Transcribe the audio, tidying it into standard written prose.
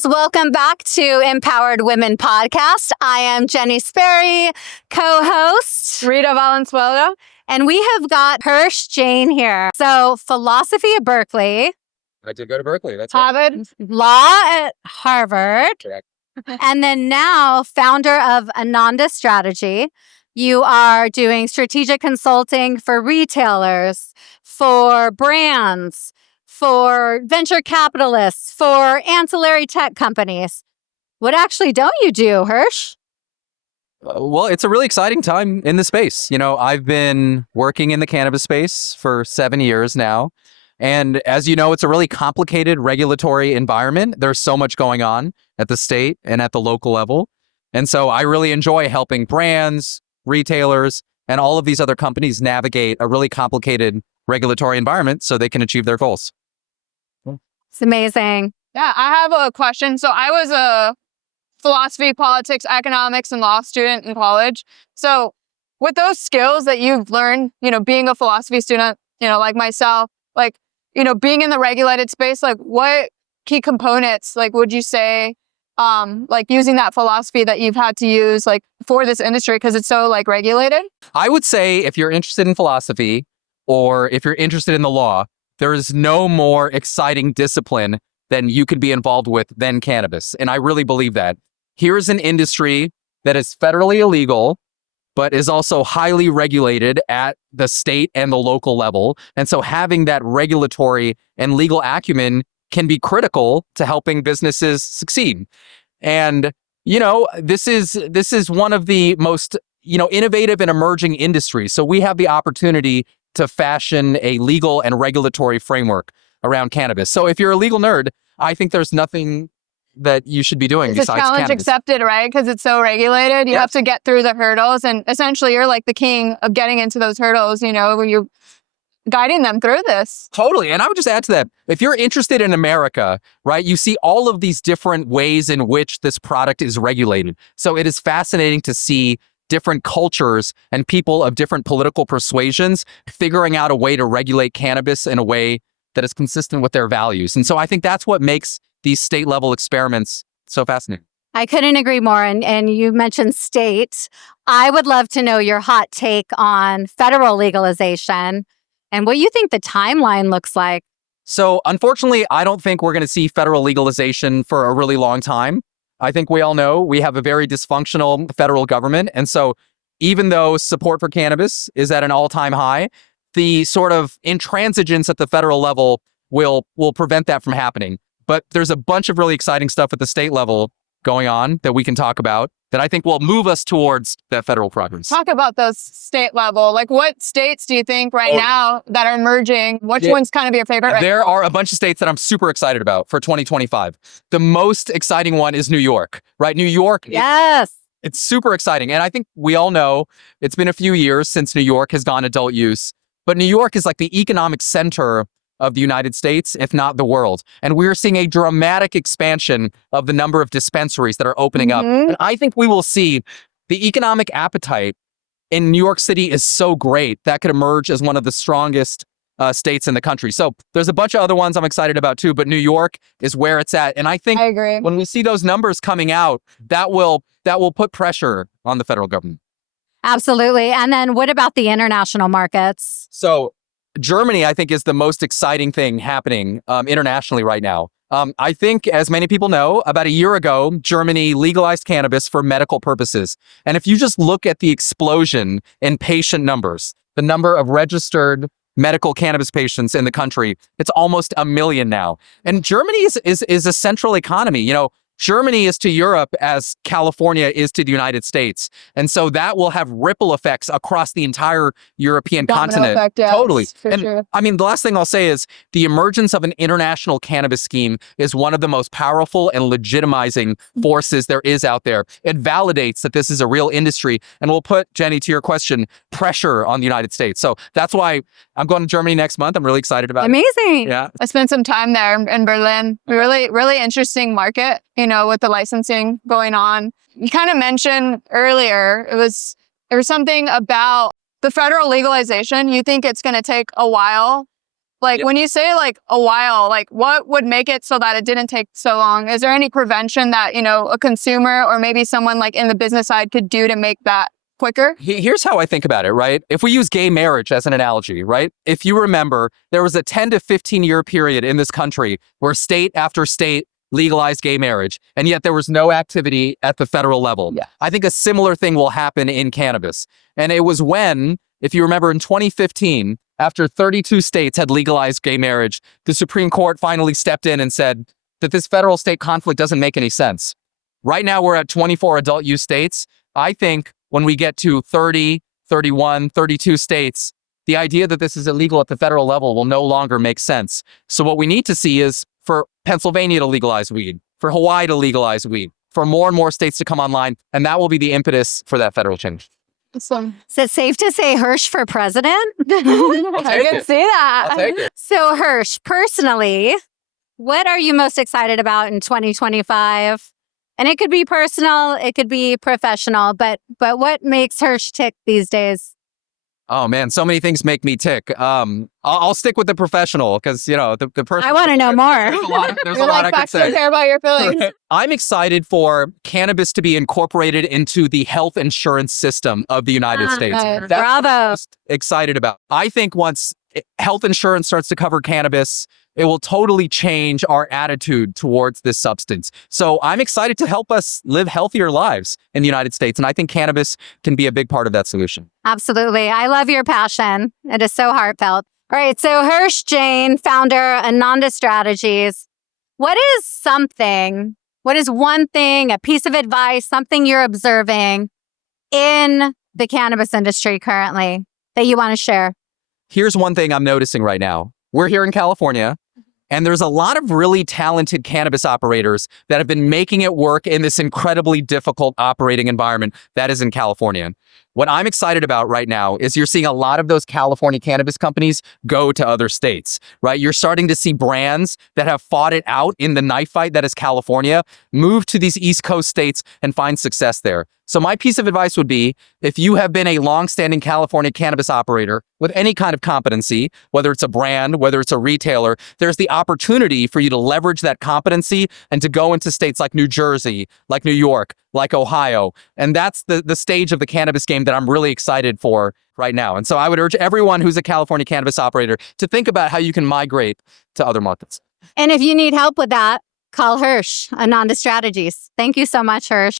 guys, welcome back to Empowered Women Podcast. I am Jenny Sperry, co-host Rita Valenzuela. and we have got Hirsh, Jain here. So philosophy at Berkeley, I did go to Berkeley. That's right. Harvard. law at Harvard, Correct. and then now founder of Ananda Strategy. You are doing strategic consulting for retailers, for brands, for venture capitalists, for ancillary tech companies. What actually don't you do, Hirsh? Well, it's a really exciting time in the space. You know, I've been working in the cannabis space for 7 years now. And as you know, it's a really complicated regulatory environment. There's so much going on at the state and at the local level. And so I really enjoy helping brands, retailers, and all of these other companies navigate a really complicated regulatory environment so they can achieve their goals. It's amazing. Yeah, I have a question. So I was a philosophy, politics, economics, and law student in college. So with those skills that you've learned, being a philosophy student, like myself, being in the regulated space, what key components, would you say, using that philosophy that you've had to use, for this industry because it's so, regulated? I would say if you're interested in philosophy or if you're interested in the law, there is no more exciting discipline than you could be involved with than cannabis. And I really believe that. Here's an industry that is federally illegal, but is also highly regulated at the state and the local level. And so having that regulatory and legal acumen can be critical to helping businesses succeed. And, this is one of the most, innovative and emerging industries. So we have the opportunity to fashion a legal and regulatory framework around cannabis. So if you're a legal nerd, I think there's nothing that you should be doing It's besides a challenge cannabis. accepted, right? Because it's so regulated. You have to get through the hurdles. And essentially, you're like the king of getting into those hurdles, when you're guiding them through this. Totally. And I would just add to that, if you're interested in America, right, you see all of these different ways in which this product is regulated. So it is fascinating to see different cultures and people of different political persuasions figuring out a way to regulate cannabis in a way that is consistent with their values. And so I think that's what makes these state level experiments so fascinating. I couldn't agree more. And you mentioned state. I would love to know your hot take on federal legalization and what you think the timeline looks like. So unfortunately, I don't think we're going to see federal legalization for a really long time. I think we all know we have a very dysfunctional federal government. And so even though support for cannabis is at an all-time high, the sort of intransigence at the federal level will prevent that from happening. But there's a bunch of really exciting stuff at the state level going on that we can talk about that I think will move us towards that federal progress. Talk about those state level. What states do you think now that are emerging? Which one's kind of your favorite? There are a bunch of states that I'm super excited about for 2025. The most exciting one is New York, right? New York. Yes. It's super exciting. And I think we all know it's been a few years since New York has gone adult use, but New York is like the economic center of the United States, if not the world. And we're seeing a dramatic expansion of the number of dispensaries that are opening up. And I think we will see the economic appetite in New York City is so great that could emerge as one of the strongest states in the country. So there's a bunch of other ones I'm excited about too, but New York is where it's at. And I think I agree. when we see those numbers coming out, that will put pressure on the federal government. Absolutely. And then what about the international markets? So Germany, I think, is the most exciting thing happening internationally right now. I think, as many people know, about a year ago, Germany legalized cannabis for medical purposes. And if you just look at the explosion in patient numbers, the number of registered medical cannabis patients in the country, it's almost 1 million now. And Germany is a central economy. Germany is to Europe as California is to the United States. And so that will have ripple effects across the entire European continent. Effect, yeah, totally. And sure. I mean, the last thing I'll say is the emergence of an international cannabis scheme is one of the most powerful and legitimizing forces there is out there. It validates that this is a real industry and will put, Jenny, to your question, pressure on the United States. So that's why I'm going to Germany next month. I'm really excited about it. Amazing. Yeah. I spent some time there in Berlin. Really, really interesting market, with the licensing going on. You kind of mentioned earlier, there was something about the federal legalization. You think it's going to take a while Like Yep. when you say like a while, like what would make it so that it didn't take so long? Is there any prevention that, a consumer or maybe someone like in the business side could do to make that quicker? Here's how I think about it, right? If we use gay marriage as an analogy, right? If you remember, there was a 10 to 15 year period in this country where state after state legalized gay marriage, and yet there was no activity at the federal level. Yeah. I think a similar thing will happen in cannabis. And it was when, if you remember in 2015, after 32 states had legalized gay marriage, the Supreme Court finally stepped in and said that this federal state conflict doesn't make any sense. Right now, we're at 24 adult use states. I think when we get to 30, 31, 32 states, the idea that this is illegal at the federal level will no longer make sense. So what we need to see is for Pennsylvania to legalize weed, for Hawaii to legalize weed, for more and more states to come online, and that will be the impetus for that federal change. Awesome. Is it safe to say Hirsh for president? I can see that. I'll take it. So, Hirsh, personally, what are you most excited about in 2025? And it could be personal, it could be professional, but what makes Hirsh tick these days? Oh man, so many things make me tick. I'll stick with the professional because the person. I want to know more. There's a You're lot like I could back to say. care about your feelings. I'm excited for cannabis to be incorporated into the health insurance system of the United States. nice. That's what I'm Bravo. most excited about. I think once health insurance starts to cover cannabis, it will totally change our attitude towards this substance. So I'm excited to help us live healthier lives in the United States. And I think cannabis can be a big part of that solution. Absolutely. I love your passion. It is so heartfelt. All right. So Hirsh Jain, founder, Ananda Strategies. What is one thing, a piece of advice, something you're observing in the cannabis industry currently that you want to share? Here's one thing I'm noticing right now. We're here in California, and there's a lot of really talented cannabis operators that have been making it work in this incredibly difficult operating environment that is in California. What I'm excited about right now is you're seeing a lot of those California cannabis companies go to other states, right? You're starting to see brands that have fought it out in the knife fight that is California move to these East Coast states and find success there. So my piece of advice would be, if you have been a longstanding California cannabis operator with any kind of competency, whether it's a brand, whether it's a retailer, there's the opportunity for you to leverage that competency and to go into states like New Jersey, like New York, like Ohio. And that's the stage of the cannabis game that I'm really excited for right now. And so I would urge everyone who's a California cannabis operator to think about how you can migrate to other markets. And if you need help with that, call Hirsh, Ananda Strategies. Thank you so much, Hirsh.